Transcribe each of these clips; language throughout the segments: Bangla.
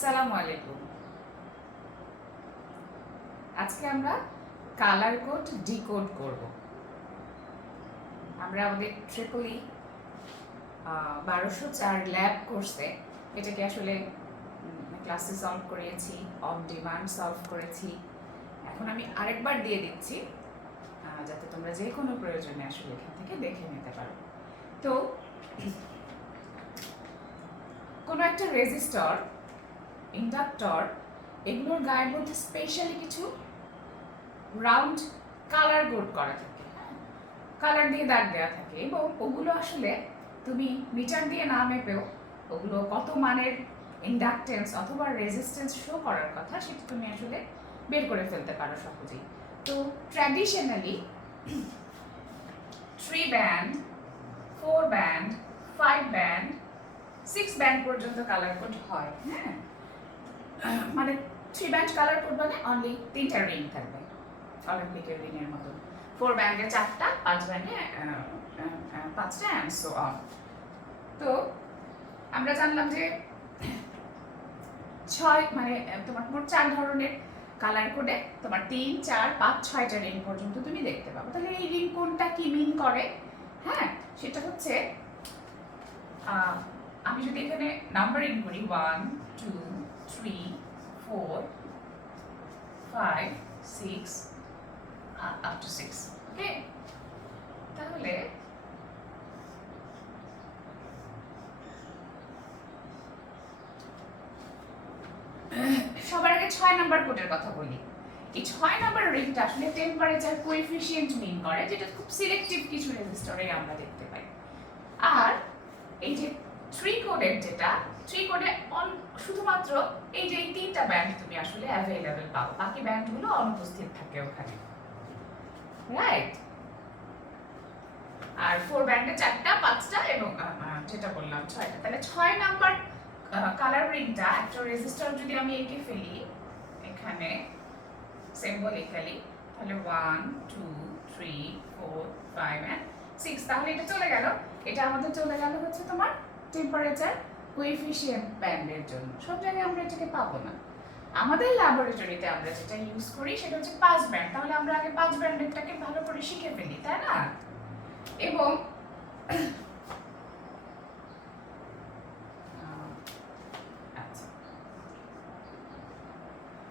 আসসালামু আলাইকুম। আজকে আমরা কালার কোড ডিকোড করব। আমরা আমাদের ট্রিপলি 1204 ল্যাব কোর্সে এটাকে আসলে ক্লাসে সলভ করিয়েছি, অন ডিমান্ড সলভ করেছি। এখন আমি আরেকবার দিয়ে দিচ্ছি যাতে তোমরা যে কোনো প্রয়োজনে আসলে এখান থেকে দেখে নিতে পারো। তো কোনো একটা রেজিস্টর, ইন্ডাক্টর, এগুলোর গায়ের মধ্যে স্পেশালি কিছু রাউন্ড কালার কোড করা থাকে, কালার দিয়ে দাগ দেওয়া থাকে, এবং ওগুলো আসলে তুমি মিটার দিয়ে না মেপেও ওগুলো কত মানের ইন্ডাকটেন্স অথবা রেজিস্ট্যান্স শো করার কথা সেটা তুমি আসলে বের করে ফেলতে পারো সহজেই। তো traditionally 3 band, 4 band, 5 band, 6 band পর্যন্ত কালার কোড হয়। হ্যাঁ, মানে 3 ব্যান্ড কালার কোড মানে অনলি 3টা রিং থাকবে, অলিম্পিকের রিংয়ের মতো। 4 ব্যান্ডে 4টা, 5 ব্যান্ডে 5টা, অ্যান্ড সো অন। তো আমরা জানলাম যে 6 মানে তোমার মোট 4 ধরনের কালার কোডে তোমার 3, 4, 5, 6টা রিং পর্যন্ত তুমি দেখতে পাবো। তাহলে এই রিং কোনটা কি মিন করে? হ্যাঁ, সেটা হচ্ছে আমি যদি এখানে নাম্বারিং করি 1, 2, 3, 4, 5, 6 up to 6, ওকে? তাহলে সবার আগে 6 নাম্বার কোডের কথা বলি। এই 6 নাম্বার রিংটা আসলে টেম্পারেচার কোএফিসিয়েন্ট মিন করে, যেটা খুব সিলেক্টিভ কিছু রেজিস্টরে আমরা দেখতে পাই। আর এই যে 3 কোডের যেটা, 3 কোডে শুধুমাত্র এই যে 3টা ব্যান্ড তুমি আসলে অ্যাভেলেবল পাও, বাকি ব্যান্ডগুলো অনুপস্থিত থাকে ওখানে, রাইট? আর 4 ব্যান্ডে 4টা, 5টা এবং যেটা বললাম 6টা। তাহলে 6 নাম্বার কালার রিংটা একটা রেজিস্টার যদি আমি এঁকে ফেলি এখানে সিম্বলিক্যালি, তাহলে 1, 2, 3, 4, 5 and 6, তাহলে এটা চলে গেল। এটা আমাদের চলে গেল হচ্ছে তোমার টেম্পারেচার কোএফিসিয়েন্ট ব্যান্ডের জন্য। সব জায়গায় আমরা এটাকে পাবো না। আমাদের ল্যাবরেটরিতে আমরা যেটা ইউজ করি সেটা হচ্ছে 5 ব্যান্ড। তাহলে আমরা আগে 5 ব্যান্ডেরটাকে ভালো করে শিখে ফেলি, তাই না? এবং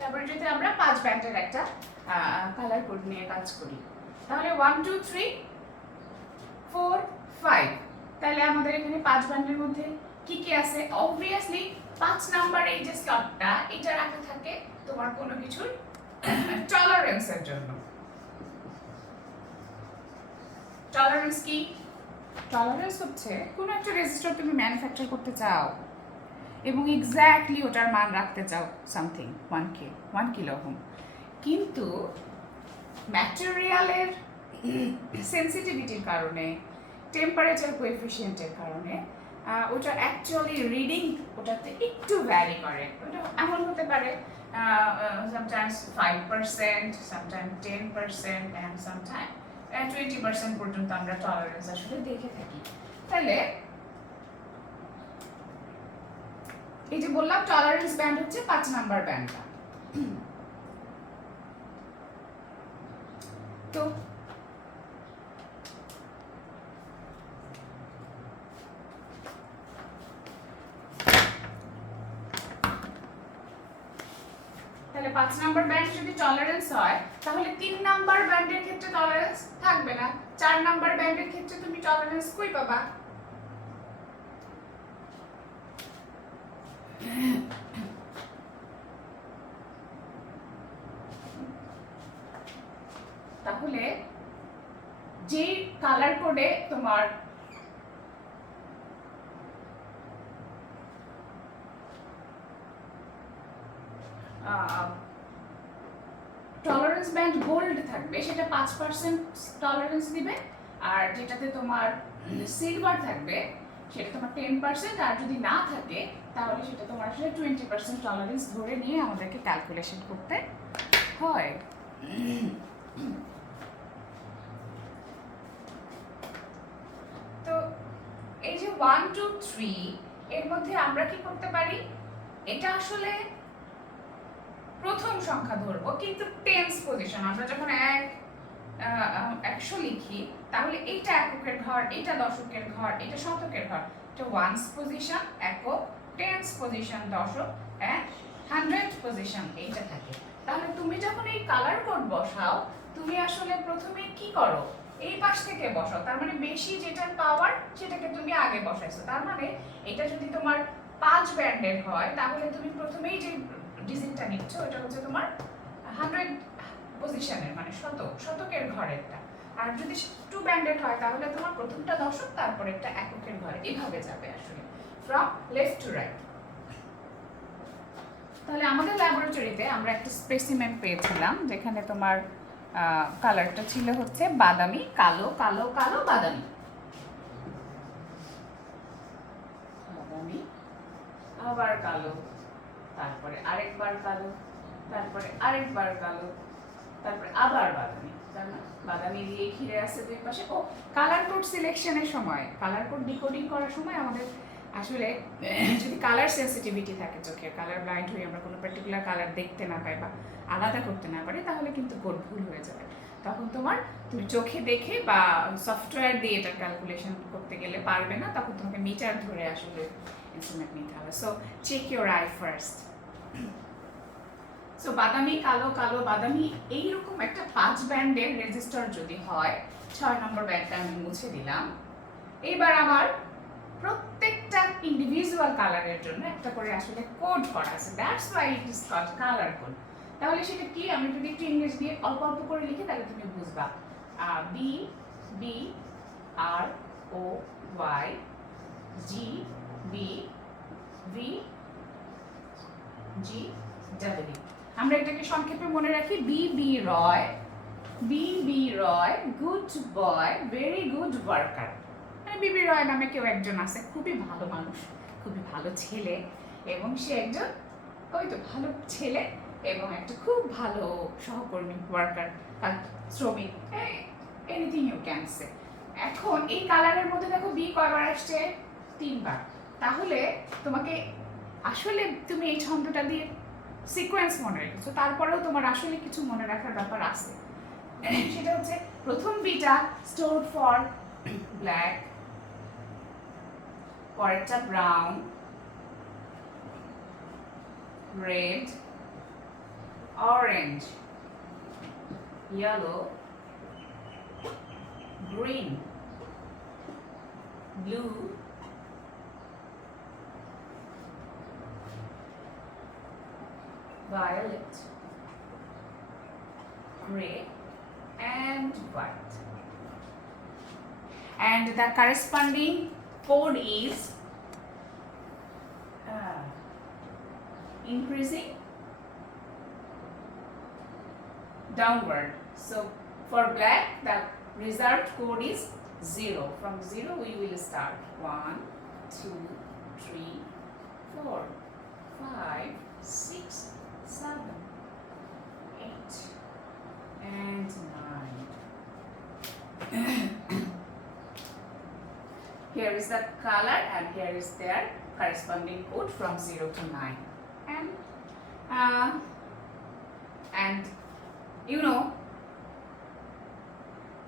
ল্যাবরেটরিতে আমরা 5 ব্যান্ডের একটা কালার কোড নিয়ে কাজ করি। তাহলে 1, 2, 3, 4, 5, তাহলে আমাদের এখানে 5 ব্যান্ডের মধ্যে কি কি আছে? অবভিয়াসলি 5 নাম্বার এই যে স্লটটা, এটা রাখা থাকে তোমার কোনো কিছুর টলারেন্সের জন্য। টলারেন্স কি? টলারেন্স হচ্ছে কোনো একটা রেজিস্টার তুমি ম্যানুফ্যাকচার করতে চাও এবং এক্স্যাক্টলি ওটার মান রাখতে চাও সামথিং 1 কিলো ওহম, কিন্তু ম্যাটেরিয়ালের সেন্সিটিভিটির কারণে, টেম্পারেচার কোএফিসিয়েন্টের কারণে ওটা অ্যাকচুয়ালি রিডিং ওটাতে একটু ভ্যারি করে। ওটা এমন হতে পারে সামটাইমস 5%, সামটাইম 10%, অ্যান্ড সামটাইম 20% পর্যন্ত আমরা টলারেন্স আসলে দেখে থাকি। তাহলে এই যে বললাম টলারেন্স ব্যান্ড হচ্ছে 5 নাম্বার ব্যান্ডটা। তো তাহলে 5 নাম্বার ব্যান্ড যদি টলারেন্স হয়, তাহলে 3 নাম্বার ব্যান্ডের ক্ষেত্রে টলারেন্স থাকবে না। 4 নাম্বার ব্যান্ডের ক্ষেত্রে তুমি টলারেন্স কই পাবা? তাহলে যে কালার কোডে তোমার টলারেন্স ব্যান্ড গোল্ড থাকবে সেটা 5% টলারেন্স দিবে, আর যেটাতে তোমার সিলভার থাকবে সেটা তোমার 10%, আর যদি না থাকে তাহলে সেটা তোমার আসলে 20% টলারেন্স ধরে নিয়ে আমাদেরকে ক্যালকুলেশন করতে হয়। তো এই যে 1, 2, 3 এর মধ্যে আমরা কি করতে পারি? এটা আসলে প্রথম সংখ্যা ধরবো, কিন্তু টেন্স পজিশন। আমরা যখন 100 লিখি তাহলে এইটা এককের ঘর, এটা দশকের ঘর, এটা শতকের ঘর। এটা ওয়ান্স পজিশন একক, টেন্স পজিশন দশক, এন্ড 100 পজিশন এইটা থাকে। তাহলে তুমি যখন এই কালার কোড বসাও, তুমি আসলে প্রথমে কি করো, এই পাশ থেকে বসাও। তার মানে বেশি যেটার পাওয়ার সেটাকে তুমি আগে বসাইছো। তার মানে এটা যদি তোমার 5 ব্যান্ডের হয় তাহলে তুমি প্রথমেই যে ডিজিটটা নিচ্ছ ওটা হচ্ছে তোমার 100 পজিশনের, মানে শতকের ঘরেরটা। আর যদি 2 ব্যান্ডেড হয় তাহলে তোমার প্রথমটা দশক, তারপর একটা এককের ঘর, এভাবে যাবে আসলে ফ্রম লেফট টু রাইট। তাহলে আমাদের ল্যাবরেটরিতে আমরা একটা স্পেসিমেন পেয়েছিলাম যেখানে তোমার কালারটা ছিল হচ্ছে বাদামি, কালো, কালো, কালো, বাদামি, বাদামি, আবার কালো, তারপরে আরেকবার কালো, তারপরে আরেকবার কালো, তারপরে আবার বাদামি। বাদামি দিয়ে ঘিরে আছে দুই পাশে। ও কালার কোড সিলেকশনের সময়, কালার কোড ডিকোডিং করার সময় আমাদের আসলে যদি কালার সেন্সিটিভিটি থাকে, চোখের কালার ব্লাইন্ড হয়ে আমরা কোনো পার্টিকুলার কালার দেখতে না পাই বা আলাদা করতে না পারি, তাহলে কিন্তু কোড ভুল হয়ে যাবে। তখন তুমি চোখে দেখে বা সফটওয়্যার দিয়ে এটা ক্যালকুলেশন করতে গেলে পারবে না, তখন তোমাকে মিটার ধরে আসলে ইনস্ট্রুমেন্ট নিতে হবে। So check your eye first. So বাদামি, কালো, কালো, বাদামি, এইরকম একটা 5 ব্যান্ডের রেজিস্টার যদি হয়, 6 নম্বর ব্যান্ডটা আমি মুছে দিলাম। এইবার আমার প্রত্যেকটা ইন্ডিভিজুয়াল কালারের জন্য একটা করে আসলে কোড করা আছে। That's why it is called colour code. তাহলে সেটা কি, আমি যদি একটু ইংলিশ দিয়ে অল্প অল্প করে লিখি তাহলে তুমি বুঝবা। B, B, R, O, Y, G, B, V, G, W. আমরা এটাকে সংক্ষেপে মনে রাখি B B Roy, B B Roy, good boy, very good worker. BB Roy নামে কেউ একজন আছে, খুবই ভালো মানুষ, খুবই ভালো ছেলে, এবং সে একজন ওই তো ভালো ছেলে এবং একটা খুব ভালো সহকর্মী, ওয়ার্কার, শ্রমিক, এনিথিং ইউ ক্যান সে। এখন এই কালারের মধ্যে দেখো বি কয়বার আসছে, 3 বার। তাহলে তোমাকে আসলে তুমি এই ছন্দটা দিয়ে সিকোয়েন্স মনে রেখেছো, তারপরেও তোমার আসলে কিছু মনে রাখার ব্যাপার আছে। সেটা হচ্ছে প্রথম বিটা স্টোর ফর ব্ল্যাক, পরেরটা brown, red, orange, yellow, green, blue, violet, gray, and white. And the corresponding code is increasing downward. So for black, the reserved code is 0. From 0 we will start 1, 2, 3, 4, 5, 6, 7, 8, and 9. Here is the color and here is their corresponding code from 0 to 9. And you know,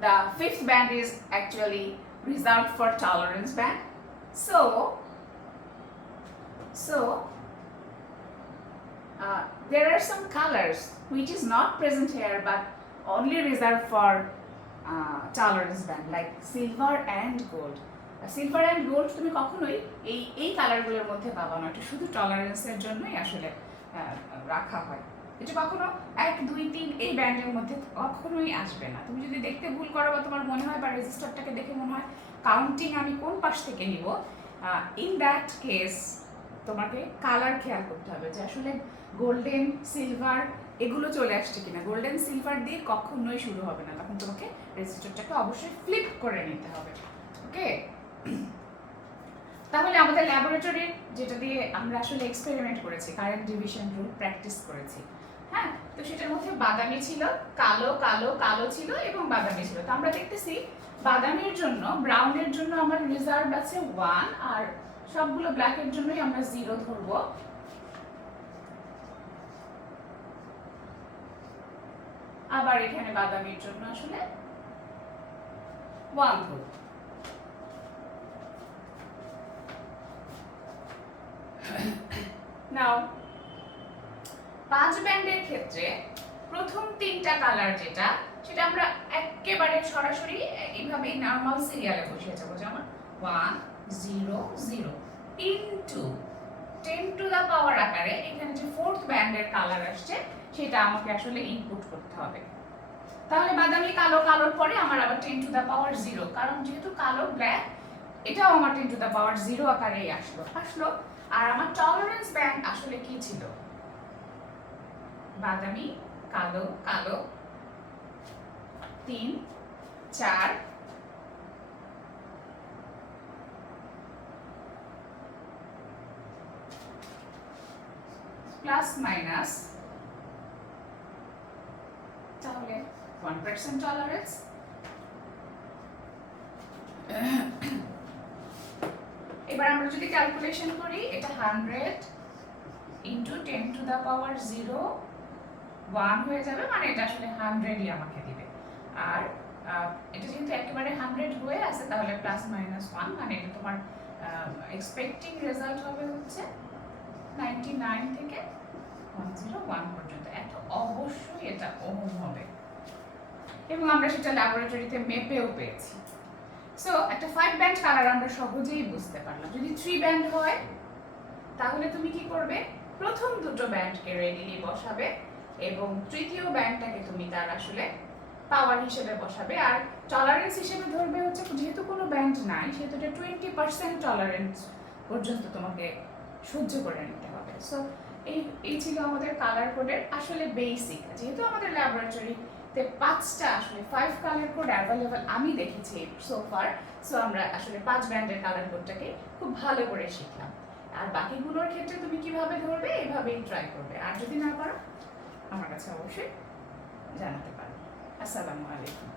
the 5th band is actually reserved for tolerance band. So there are some colors which is not present here but only reserved for tolerance band, like silver and gold. Silver and gold তুমি কখনোই এই কালারগুলোর মধ্যে পাবা না, এটা শুধু টলারেন্সের জন্যই আসলে রাখা হয়। এটা কখনো 1, 2, 3 এই ব্যান্ডের মধ্যে কখনোই আসবে না। তুমি যদি দেখতে ভুল করো বা তোমার মনে হয় বা রেজিস্টারটাকে দেখে মনে হয় কাউন্টিং আমি কোন পাশ থেকে নিব, ইন দ্যাট কেস তোমাকে কালার খেয়াল করতে হবে যে আসলে গোল্ডেন, সিলভার এগুলো চলে আসছে কিনা। গোল্ডেন সিলভার দিয়ে কখনোই শুরু হবে না, তখন তোমাকে রেজিস্টারটাকে অবশ্যই ফ্লিপ করে নিতে হবে। ওকে, তাহলে আমাদের ল্যাবরেটরি যেটা দিয়ে আমরা আসলে এক্সপেরিমেন্ট করেছি, কারেন্ট ডিভিশন রুল প্র্যাকটিস করেছি, হ্যাঁ, তো সেটার মধ্যে বাদামি ছিল, কালো, কালো, কালো ছিল এবং বাদামি ছিল। তো আমরা দেখতেছি বাদামির জন্য, ব্রাউনের জন্য আমার রিজার্ভ আছে 1, আর সবগুলো ব্ল্যাকের জন্যই আমরা 0 ধরবো। আবার এখানে বাদামির জন্য আসলে 1 নাও 5 ব্যান্ডের ক্ষেত্রে প্রথম 3টা কালার যেটা সেটা আমরা একেবারে সরাসরি এইভাবে নরমাল সিরিয়ালে বসিয়ে যাব, যেমন 1 0 0 ইনটু 10 টু দা পাওয়ার আকারে এখানে যে 4th ব্যান্ডের কালার আসছে সেটা আমাকে আসলে ইনপুট করতে হবে। তাহলে বাদামি কালো, কালোর পরে আমার আবার 10 টু দা পাওয়ার 0, কারণ যেহেতু কালো ব্ল্যাক এটাও আমার 10 টু দা পাওয়ার 0 আকারেই আসলো। আর আমার টলারেন্স ব্যান্ড আসলে কি ছিল? বাদামি, কালো, কালো 3 4 প্লাস মাইনাস, তাহলে 1% টলারেন্স। এবার আমরা যদি ক্যালকুলেশন করি, এটা 100 ইনটু 10 টু দা পাওয়ার 0 1 হয়ে যাবে, মানে এটা আসলে 100ই আমাকে দিবে। আর এটা যেহেতু একেবারে 100 হয়ে আছে তাহলে প্লাস মাইনাস 1, মানে এটা তোমার এক্সপেক্টিং রেজাল্ট হবে হচ্ছে 99 থেকে 101 পর্যন্ত। এত অবশ্যই এটা ওহম হবে, এবং আমরা সেটা ল্যাবরেটরিতে মেপেও পেয়েছি। সো একটা 5 ব্যান্ড কালার আমরা সহজেই বুঝতে পারলাম। যদি 3 ব্যান্ড হয় তাহলে তুমি কি করবে? প্রথম দুটো ব্যান্ডকে রেডিলি বসাবে এবং তৃতীয় ব্যান্ডটাকে তুমি তার আসলে পাওয়ার হিসেবে বসাবে। আর টলারেন্স হিসেবে ধরবে হচ্ছে, যেহেতু কোনো ব্যান্ড নাই সেহেতু এটা 20% টলারেন্স পর্যন্ত তোমাকে সহ্য করে নিতে হবে। সো এই ছিল আমাদের কালার কোডের আসলে বেসিক। যেহেতু আমাদের ল্যাবরেটরিতে 5টা আসলে 5 কালার কোড অ্যাভেলেবল আমি দেখেছি সোফার, সো আমরা আসলে 5 ব্যান্ডের কালার কোডটাকে খুব ভালো করে শিখলাম। আর বাকিগুলোর ক্ষেত্রে তুমি কিভাবে ধরবে এভাবেই ট্রাই করবে, আর যদি না পারো আমার কাছে অবশ্যই জানাতে পারো। আসসালামু আলাইকুম।